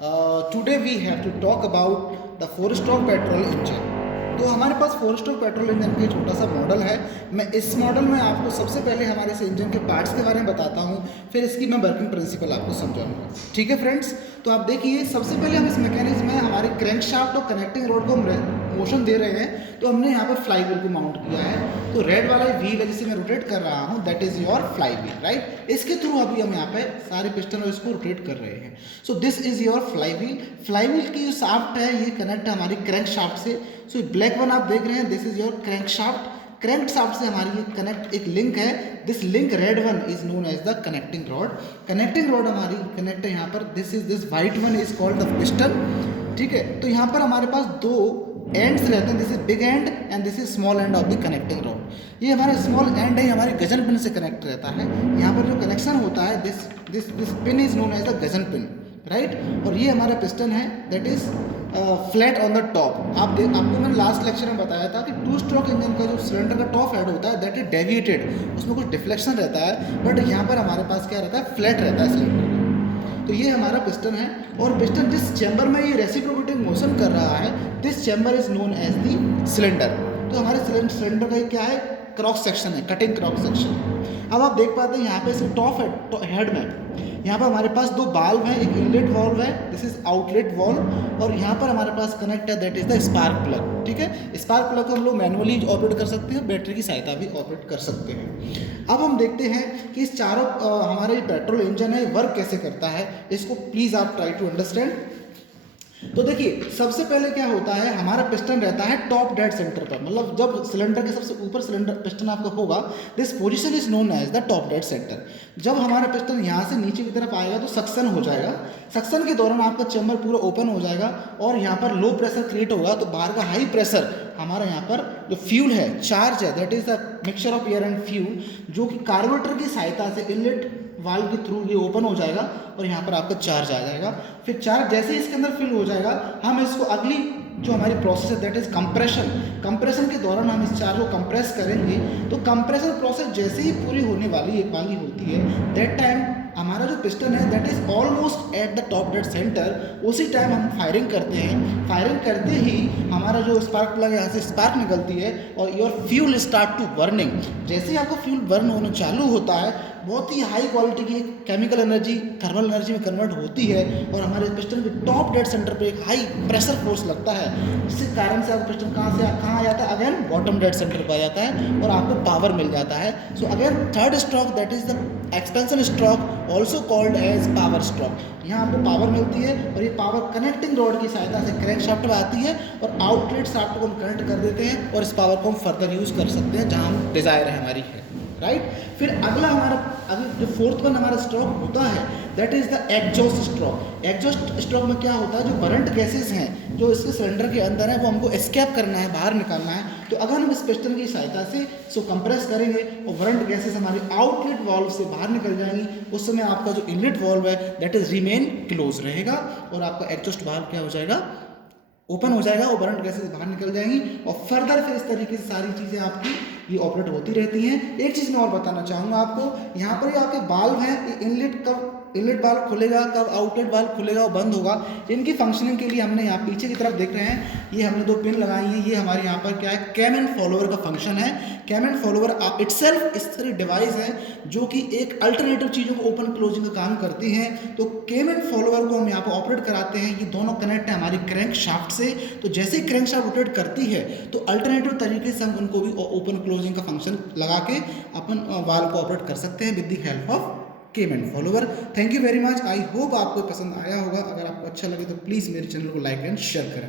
Today we have to talk about the 4 stroke petrol engine. तो हमारे पास 4 stroke petrol engine का छोटा सा मॉडल है। मैं इस मॉडल में आपको सबसे पहले हमारे इस इंजन के पार्ट्स के बारे में बताता हूँ, फिर इसकी मैं वर्किंग प्रिंसिपल आपको समझाऊंगा। ठीक है फ्रेंड्स, तो आप देखिए सबसे पहले हम इस मैकेनिज्म में हमारे क्रैंक शाफ्ट और कनेक्टिंग रोड को हम मोशन दे रहे हैं, तो हमने यहाँ पर फ्लाई व्हील को माउंट किया है। तो रेड वाला व्हील है जिसे मैं रोटेट कर रहा हूँ, that is your fly wheel, right. इसके थ्रू अभी हम यहाँ पे सारे पिस्टन और इसको रोटेट कर रहे हैं। So this is your fly wheel. Fly wheel की जो शाफ्ट है ये कनेक्ट है हमारी क्रैंक शाफ्ट से। सो ब्लैक वन आप देख रहे हैं, this is your crank shaft. Crank shaft से हमारी ये कनेक्ट एक लिंक है। This link red one is known as the connecting rod. Connecting rod हमारी कनेक्ट है यहाँ पर, this white one is called the piston. ठीक है, तो यहाँ पर हमारे पास दो एंड्स रहते हैं, this is big and and this is small end of the connecting rod. ये हमारा स्मॉल एंड है, हमारे गजन पिन से कनेक्ट रहता है। यहाँ पर जो कनेक्शन होता है this pin is known as the gudgeon pin, right. और ये हमारा पिस्टन है that is flat on the top. आपको मैंने लास्ट लेक्चर में बताया था कि 2 स्ट्रोक इंजन का जो सिलेंडर का टॉप हेड होता है दैट इज डेविएटेड, उसमें कुछ डिफ्लेक्शन रहता है, बट यहाँ पर हमारे पास क्या रहता है, फ्लैट रहता है सिलेंडर का। तो ये हमारा पिस्टन है, और पिस्टन जिस चैम्बर में ये रेसिप्रोकेटिंग मोशन कर रहा है, this chamber is known as the cylinder. तो हमारे सिलेंडर का क्या है, क्रॉस सेक्शन है, कटिंग क्रॉस सेक्शन। अब आप देख पाते हैं यहाँ पे इसके टॉप हेड में यहाँ पर हमारे पास दो वाल्व हैं, एक इनलेट वाल्व है, दिस इज आउटलेट वाल्व, और यहाँ पर हमारे पास कनेक्ट है that is the spark plug. ठीक है, स्पार्क प्लग को हम लोग मैनुअली ऑपरेट कर सकते हैं, बैटरी की सहायता भी ऑपरेट कर सकते हैं। अब हम देखते हैं कि इस चारों हमारे पेट्रोल इंजन है वर्क कैसे करता है, इसको प्लीज़ आप ट्राई टू अंडरस्टैंड। तो देखिए सबसे पहले क्या होता है, हमारा पिस्टन रहता है टॉप डेड सेंटर पर, मतलब जब सिलेंडर के सबसे ऊपर सिलेंडर पिस्टन आपका होगा, this position is known as the top dead centre. जब हमारा पिस्टन यहाँ से नीचे की तरफ आएगा तो सक्शन हो जाएगा। सक्शन के दौरान आपका चैम्बर पूरा ओपन हो जाएगा और यहाँ पर लो प्रेशर क्रिएट होगा, तो बाहर का हाई प्रेशर हमारा यहाँ पर जो फ्यूल है, चार्ज है, that is the mixture of air and fuel, जो कि कार्बोरेटर की सहायता से इनलेट वाल्व के थ्रू ये ओपन हो जाएगा और यहाँ पर आपका चार्ज आ जाएगा। फिर चार्ज जैसे ही इसके अंदर फिल हो जाएगा, हम इसको अगली जो हमारी प्रोसेस है दैट इज कंप्रेशन। कंप्रेशन के दौरान हम इस चार्ज को कंप्रेस करेंगे, तो कंप्रेशन प्रोसेस जैसे ही पूरी होने वाली होती है, दैट टाइम हमारा जो पिस्टन है that is almost at the top dead centre. उसी टाइम हम फायरिंग करते हैं। फायरिंग करते ही हमारा जो स्पार्क प्लग है यहाँ से स्पार्क निकलती है और your fuel start to burning. जैसे ही आपका फ्यूल बर्न होना चालू होता है, बहुत ही हाई क्वालिटी की केमिकल एनर्जी थर्मल एनर्जी में कन्वर्ट होती है और हमारे पिस्टन के टॉप डेड सेंटर पे एक हाई प्रेशर फोर्स लगता है, जिसके कारण से आपका पिस्टन कहाँ आ जाता है, अगेन बॉटम डेड सेंटर पर आ जाता है और आपको पावर मिल जाता है। So again third stroke that is the expansion stroke, also called as power stroke. यहाँ आपको पावर मिलती है और ये पावर कनेक्टिंग रॉड की सहायता से क्रैंक शाफ्ट में आती है और आउटलेट शाफ्ट को हम कनेक्ट कर देते हैं और इस पावर को हम फर्दर यूज़ कर सकते हैं जहाँ हम डिज़ायर है हमारी है, राइट। फिर अगला हमारा जो फोर्थ वन हमारा स्ट्रोक होता है that is the exhaust stroke. Exhaust stroke में क्या होता है, जो बरंट गैसेस हैं जो इसके सिलेंडर के अंदर है वो हमको एस्केप करना है, बाहर निकालना है। तो अगर हम इस पिस्टन की सहायता से इसको कंप्रेस करेंगे और बरंट गैसेस हमारे आउटलेट वाल्व से बाहर निकल जाएंगी, उस समय आपका जो इनलेट वाल्व है दैट इज रिमेन क्लोज रहेगा और आपका एग्जॉस्ट वाल्व क्या हो जाएगा, ओपन हो जाएगा और बरंट गैसेस बाहर निकल जाएंगी और फर्दर फिर इस तरीके से सारी चीज़ें आपकी ये ऑपरेट होती रहती हैं। एक चीज़ मैं और बताना चाहूँगा आपको, यहाँ पर ये आपके वाल्व हैं, ये इनलेट वाल्व खुलेगा कब, आउटलेट वाल्व खुलेगा और बंद होगा। इनकी फंक्शनिंग के लिए हमने यहाँ पीछे की तरफ देख रहे हैं, ये हमने 2 पिन लगाई हैं। ये हमारे यहाँ पर क्या है, कैम एंड फॉलोवर का फंक्शन है। कैम एंड फॉलोवर इटसेल्फ इस तरह डिवाइस है जो कि एक अल्टरनेटिव चीज़ों को ओपन क्लोजिंग का काम करती हैं। तो कैम एंड फॉलोवर को हम यहाँ पर ऑपरेट कराते हैं। ये दोनों कनेक्ट है हमारी क्रैंक शाफ्ट से, तो जैसे ही क्रैंक शाफ्ट रोटेट करती है तो अल्टरनेटिव तरीके से हम उनको भी ओपन क्लोजिंग का फंक्शन लगा के अपन वाल्व को ऑपरेट कर सकते हैं with the help of came and follower. Thank you very much. I hope आपको पसंद आया होगा। अगर आपको अच्छा लगे तो प्लीज़ मेरे चैनल को लाइक एंड शेयर करें।